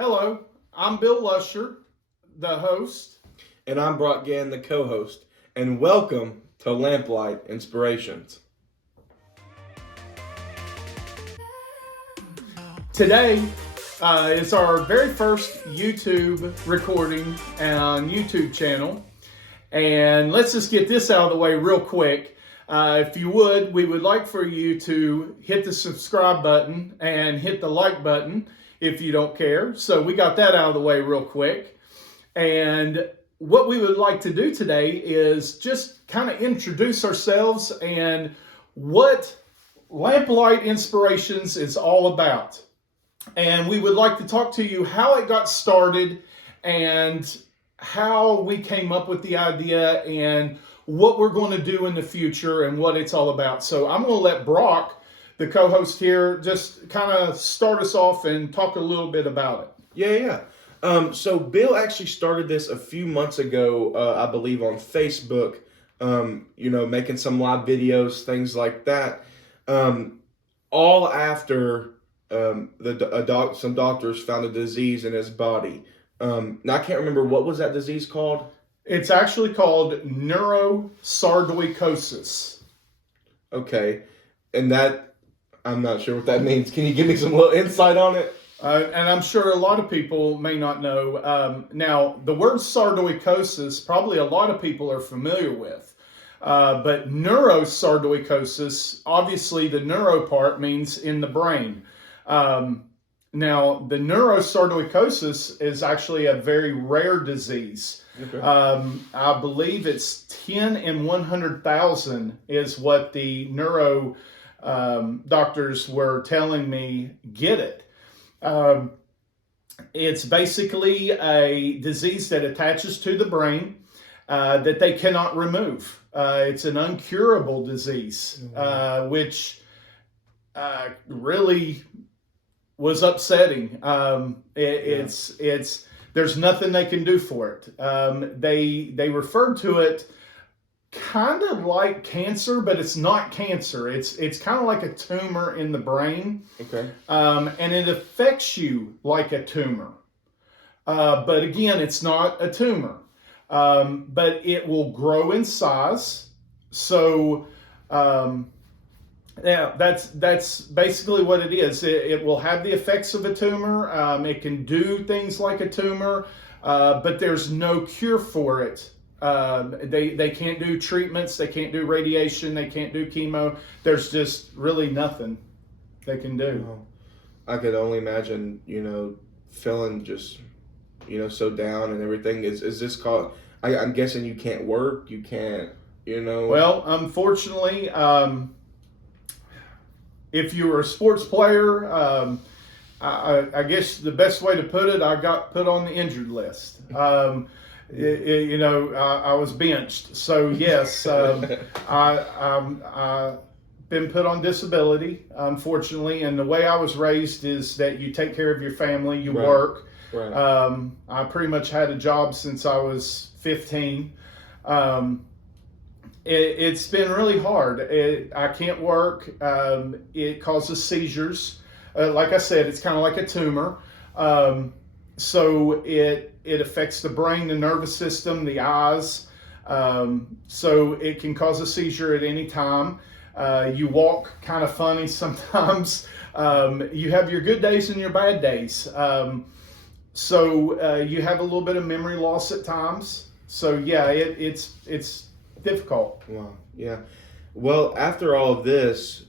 Hello, I'm Bill Lusher, the host. And I'm Brock Gann, the co host. And welcome to Lamplight Inspirations. Today is our very first YouTube recording on YouTube channel. And let's just get this out of the way real quick. If you would, we would like for you to hit the subscribe button and hit the like button if you don't care. So we got that out of the way real quick. And what we would like to do today is just kind of introduce ourselves and what Lamplight Inspirations is all about. And we would like to talk to you how it got started and how we came up with the idea and what we're going to do in the future and what it's all about. So I'm going to let Brock, the co-host here, just kind of start us off and talk a little bit about it. So Bill actually started this a few months ago, I believe, on Facebook. Making some live videos, things like that. All after some doctors found a disease in his body. Now I can't remember, what was that disease called? It's actually called neurosardoicosis. Okay, and that, I'm not sure what that means. Can you give me some little insight on it? And I'm sure a lot of people may not know. Now, the word sardoicosis, probably a lot of people are familiar with. But neurosardoicosis, obviously the neuro part means in the brain. Now, the neurosardoicosis is actually a very rare disease. Okay. I believe it's 10 in 100,000 is what the neuro doctors were telling me get it. It's basically a disease that attaches to the brain that they cannot remove. It's an uncurable disease, which really was upsetting. There's nothing they can do for it. They referred to it kind of like cancer, but it's not cancer. It's kind of like a tumor in the brain. Okay. And it affects you like a tumor. But again, it's not a tumor. But it will grow in size. So that's basically what it is. It will have the effects of a tumor. It can do things like a tumor, but there's no cure for it. They can't do treatments, they can't do radiation, they can't do chemo. There's just really nothing they can do. I could only imagine, feeling just, so down and everything. Is this called, I'm guessing you can't work, you can't, Well, unfortunately, if you were a sports player, I guess the best way to put it, I got put on the injured list. I was benched. So yes, I've been put on disability, unfortunately. And the way I was raised is that you take care of your family, you work. Right. I pretty much had a job since I was 15. It's been really hard. I can't work. It causes seizures. Like I said, it's kind of like a tumor. So it affects the brain, the nervous system, the eyes. So it can cause a seizure at any time. You walk kind of funny sometimes. You have your good days and your bad days. So you have a little bit of memory loss at times. So yeah, it's difficult. Wow. Yeah. Well, after all of this,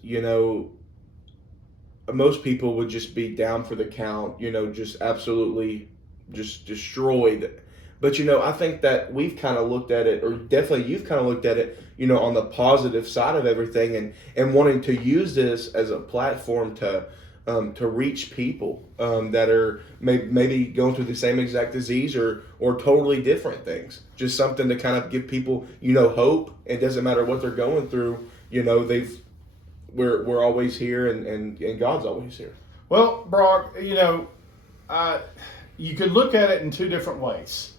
most people would just be down for the count, just absolutely just destroyed. But, I think that we've kind of looked at it, or definitely you've kind of looked at it, on the positive side of everything, and wanting to use this as a platform to reach people that are maybe going through the same exact disease or totally different things. Just something to kind of give people, hope. It doesn't matter what they're going through. We're always here, and God's always here. Well, Brock, you could look at it in two different ways.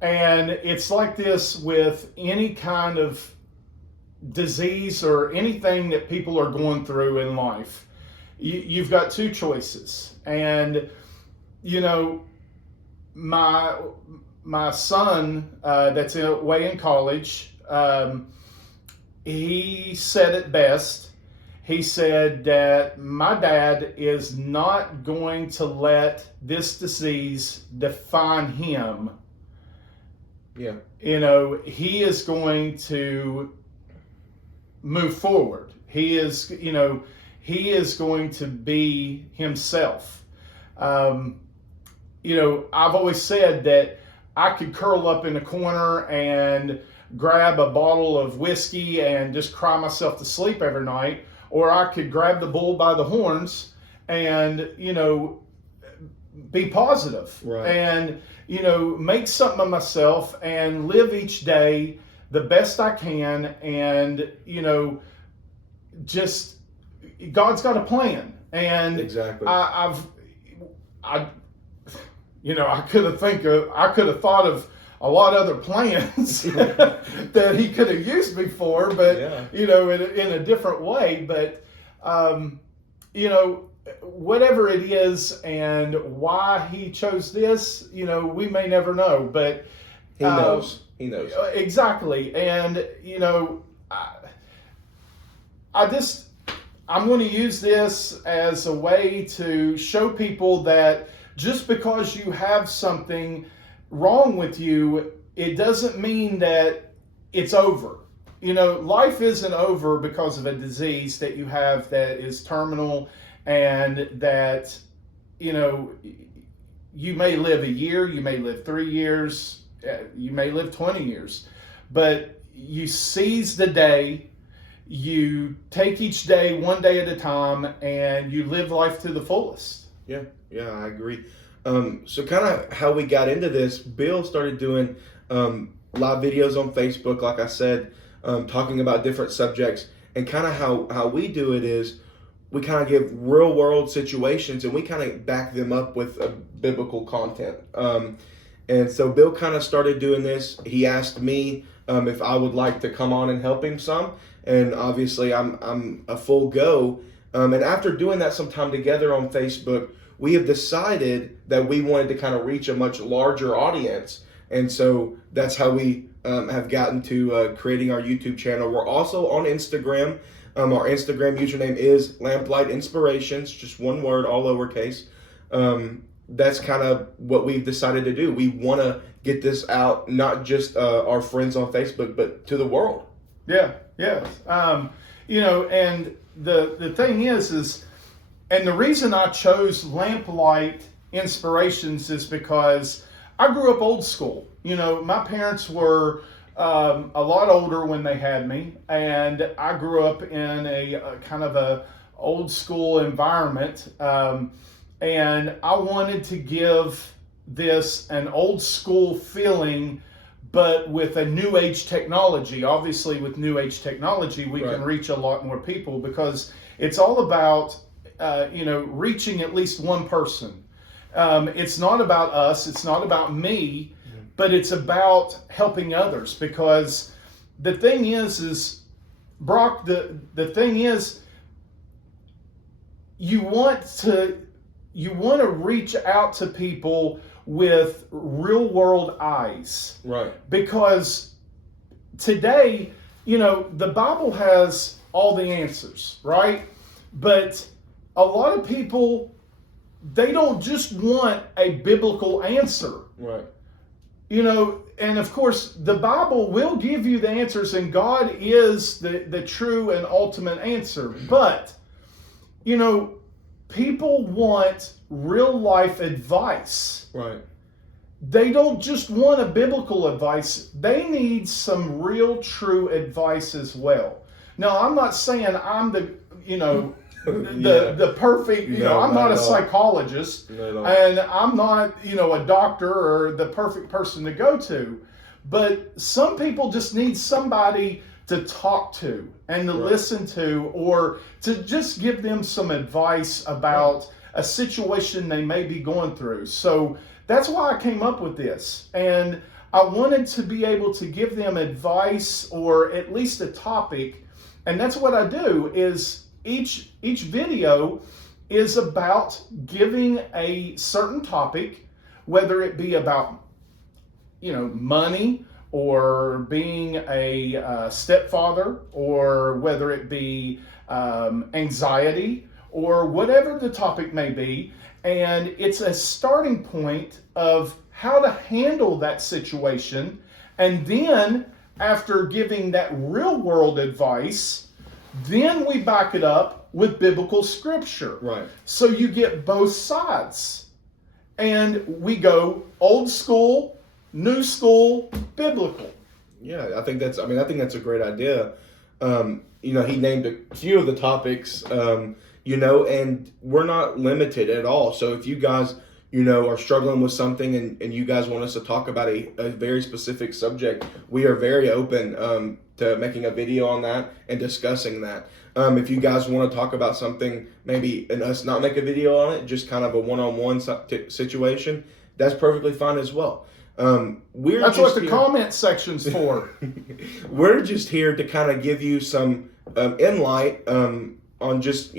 And it's like this with any kind of disease or anything that people are going through in life. You've got two choices. And you know, my son that's away in college, he said it best. He said that my dad is not going to let this disease define him. Yeah. You know, he is going to move forward. He is, you know, he is going to be himself. You know, I've always said that I could curl up in a corner and grab a bottle of whiskey and just cry myself to sleep every night, or I could grab the bull by the horns and, you know, be positive. Right. And, you know, make something of myself and live each day the best I can. And, you know, just, God's got a plan. And Exactly. I you know, I could have thought of a lot of other plans that he could have used me for, but Yeah. you know, in a different way. But you know, whatever it is and why he chose this, you know, we may never know. But He knows. He knows. Exactly. And you know, I'm going to use this as a way to show people that just because you have something wrong with you, it doesn't mean that it's over. You know, life isn't over because of a disease that you have that is terminal, and that, you know, you may live a year, you may live 3 years, you may live 20 years, but you seize the day, you take each day one day at a time, and you live life to the fullest. Yeah, I agree. So kind of how we got into this, Bill started doing live videos on Facebook, like I said, talking about different subjects. And kind of how we do it is we kind of give real world situations and we kind of back them up with biblical content. And so Bill kind of started doing this. He asked me if I would like to come on and help him some. And obviously I'm a full go. And after doing that some time together on Facebook, we have decided that we wanted to kind of reach a much larger audience. And so that's how we have gotten to creating our YouTube channel. We're also on Instagram. Our Instagram username is Lamplight Inspirations, just one word, all lowercase. That's kind of what we've decided to do. We want to get this out, not just our friends on Facebook, but to the world. Yeah, yes. You know, and the thing is, and the reason I chose Lamplight Inspirations is because I grew up old school. You know, my parents were a lot older when they had me, and I grew up in a kind of a old school environment, and I wanted to give this an old school feeling, but with a new age technology. Obviously, with new age technology, we can reach a lot more people, because it's all about you know, reaching at least one person. It's not about us, it's not about me, but it's about helping others. Because the thing is Brock, the thing is, you want to reach out to people with real world eyes. Right. Because today, you know, the Bible has all the answers, right? But a lot of people, they don't just want a biblical answer. Right. You know, and of course, the Bible will give you the answers, and God is the true and ultimate answer. But, you know, people want real life advice. Right. They don't just want a biblical advice. They need some real true advice as well. Now, I'm not saying I'm the, you know, the perfect, you know, I'm not a psychologist, and I'm not, you know, a doctor or the perfect person to go to. But some people just need somebody to talk to and to listen to, or to just give them some advice about a situation they may be going through. So that's why I came up with this. And I wanted to be able to give them advice, or at least a topic. And that's what I do, is each video is about giving a certain topic, whether it be about, money, or being a stepfather, or whether it be anxiety, or whatever the topic may be. And it's a starting point of how to handle that situation. And then, after giving that real world advice, then we back it up with biblical scripture. Right. So you get both sides. And we go old school, new school, biblical. Yeah, I think that's a great idea. He named a few of the topics, and we're not limited at all. So if you guys, are struggling with something and you guys want us to talk about a very specific subject, we are very open to making a video on that and discussing that. If you guys want to talk about something, maybe and us not make a video on it, just kind of a one-on-one situation, that's perfectly fine as well. That's what the comment section's for. We're just here to kind of give you some insight on just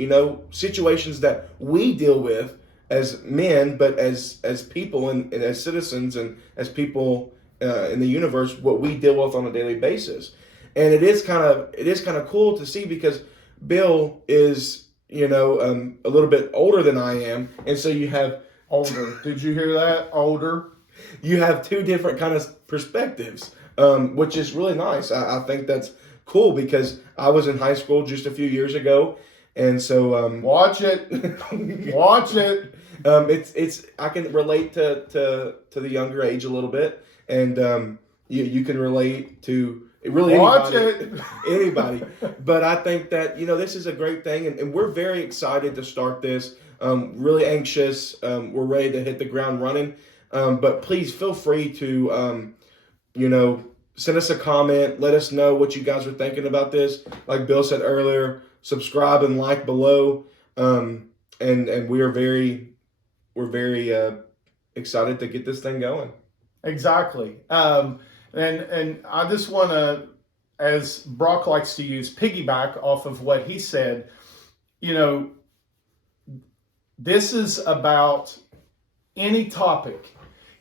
situations that we deal with as men, but as people and as citizens and as people in the universe, what we deal with on a daily basis. And it is kind of cool to see, because Bill is a little bit older than I am, and so you have older. Did you hear that? Older. You have two different kind of perspectives, which is really nice. I think that's cool, because I was in high school just a few years ago, and so watch it. It's I can relate to the younger age a little bit, and you can relate to really anybody. But I think that this is a great thing, and we're very excited to start this. Really anxious. We're ready to hit the ground running. But please feel free to, send us a comment. Let us know what you guys are thinking about this. Like Bill said earlier, subscribe and like below. And we're very excited to get this thing going. Exactly. And I just want to, as Brock likes to use, piggyback off of what he said. This is about any topic.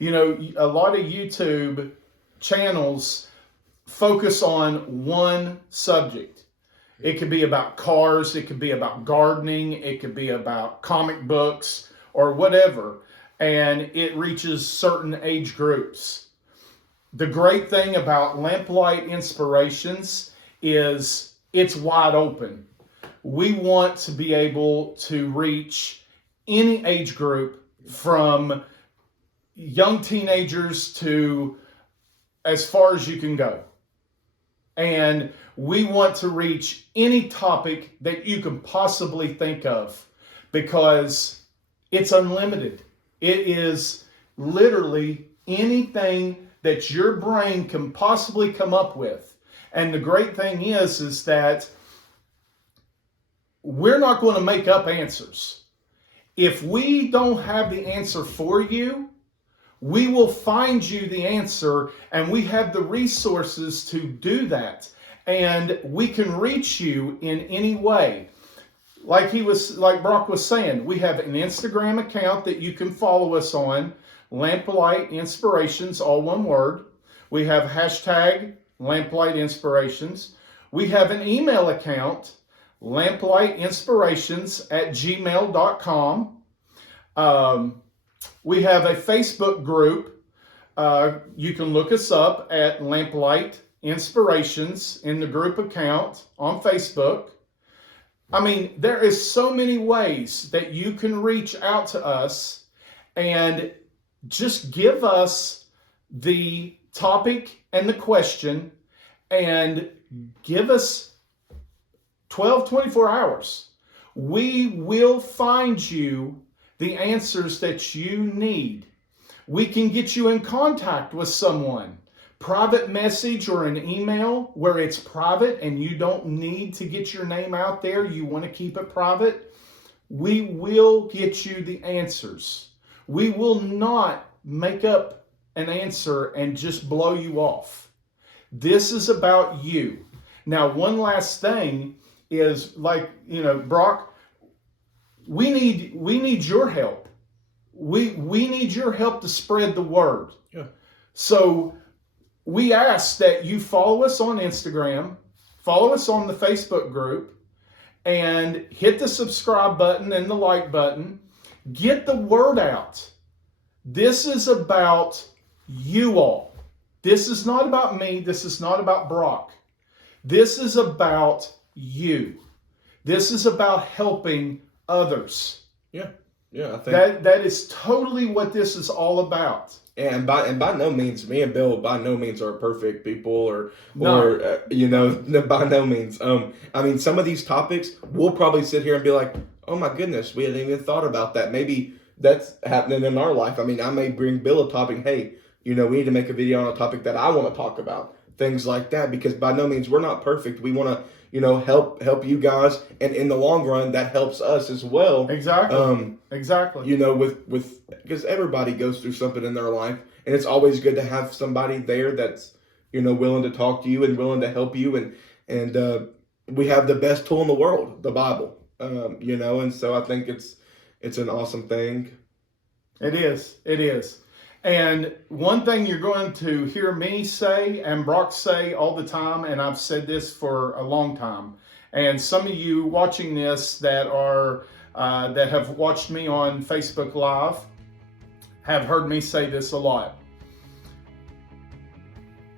A lot of YouTube channels focus on one subject. It could be about cars, it could be about gardening, it could be about comic books or whatever, and it reaches certain age groups. The great thing about Lamplight Inspirations is it's wide open. We want to be able to reach any age group, from young teenagers to as far as you can go. And we want to reach any topic that you can possibly think of, because it's unlimited. It is literally anything that your brain can possibly come up with. And the great thing is that we're not going to make up answers. If we don't have the answer for you, we will find you the answer, and we have the resources to do that. And we can reach you in any way. Like Brock was saying, we have an Instagram account that you can follow us on, Lamplight Inspirations, all one word. We have hashtag Lamplight Inspirations. We have an email account, lamplightinspirations@gmail.com. We have a Facebook group. You can look us up at Lamplight Inspirations in the group account on Facebook. I mean, there is so many ways that you can reach out to us, and just give us the topic and the question, and give us 24 hours. We will find you the answers that you need. We can get you in contact with someone. Private message or an email where it's private and you don't need to get your name out there. You want to keep it private. We will get you the answers. We will not make up an answer and just blow you off. This is about you. Now, one last thing is, Brock, we need your help. We need your help to spread the word. Yeah. So we ask that you follow us on Instagram, follow us on the Facebook group, and hit the subscribe button and the like button. Get the word out. This is about you all. This is not about me. This is not about Brock. This is about you. This is about helping others. Yeah. Yeah, I think that is totally what this is all about. And by no means, me and Bill by no means are perfect people, or No. by no means. I mean, some of these topics we'll probably sit here and be like, oh my goodness, we hadn't even thought about that. Maybe that's happening in our life. I mean, I may bring Bill a topic. Hey, we need to make a video on a topic that I want to talk about. Things like that, because by no means we're not perfect. We want to help you guys, and in the long run that helps us as well. Exactly. Exactly. With because everybody goes through something in their life, and it's always good to have somebody there that's willing to talk to you and willing to help you, and we have the best tool in the world, the Bible. And so I think it's an awesome thing. It is. And one thing you're going to hear me say and Brock say all the time, and I've said this for a long time, and some of you watching this that have watched me on Facebook Live have heard me say this a lot.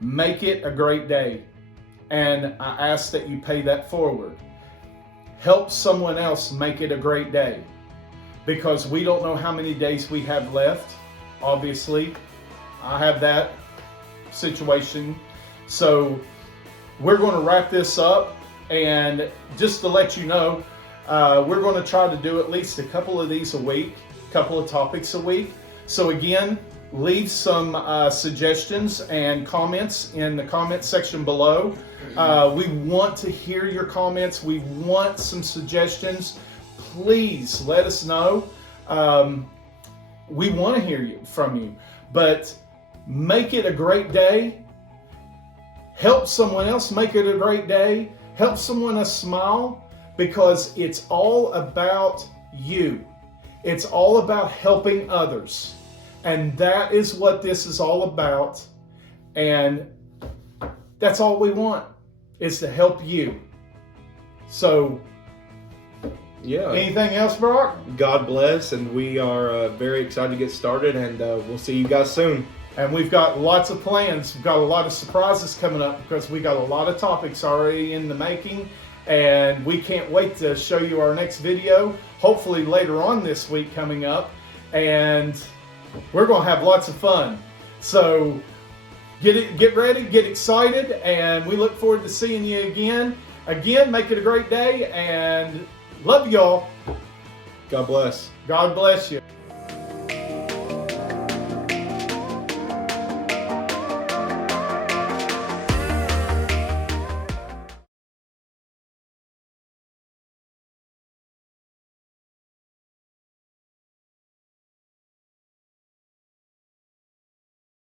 Make it a great day. And I ask that you pay that forward. Help someone else make it a great day, because we don't know how many days we have left. Obviously, I have that situation. So we're going to wrap this up, and just to let you know, we're going to try to do at least a couple of these a week, couple of topics a week. So again, leave some suggestions and comments in the comment section below. We want to hear your comments. We want some suggestions. Please let us know. We want to hear from you, but make it a great day. Help someone else make it a great day. Help someone else smile, because it's all about you. It's all about helping others. And that is what this is all about. And that's all we want, is to help you. So, yeah. Anything else, Brock? God bless, and we are very excited to get started, and we'll see you guys soon. And we've got lots of plans. We've got a lot of surprises coming up, because we got a lot of topics already in the making, and we can't wait to show you our next video, hopefully later on this week coming up, and we're going to have lots of fun. So get ready, get excited, and we look forward to seeing you again. Again, make it a great day, and love y'all. God bless. God bless you.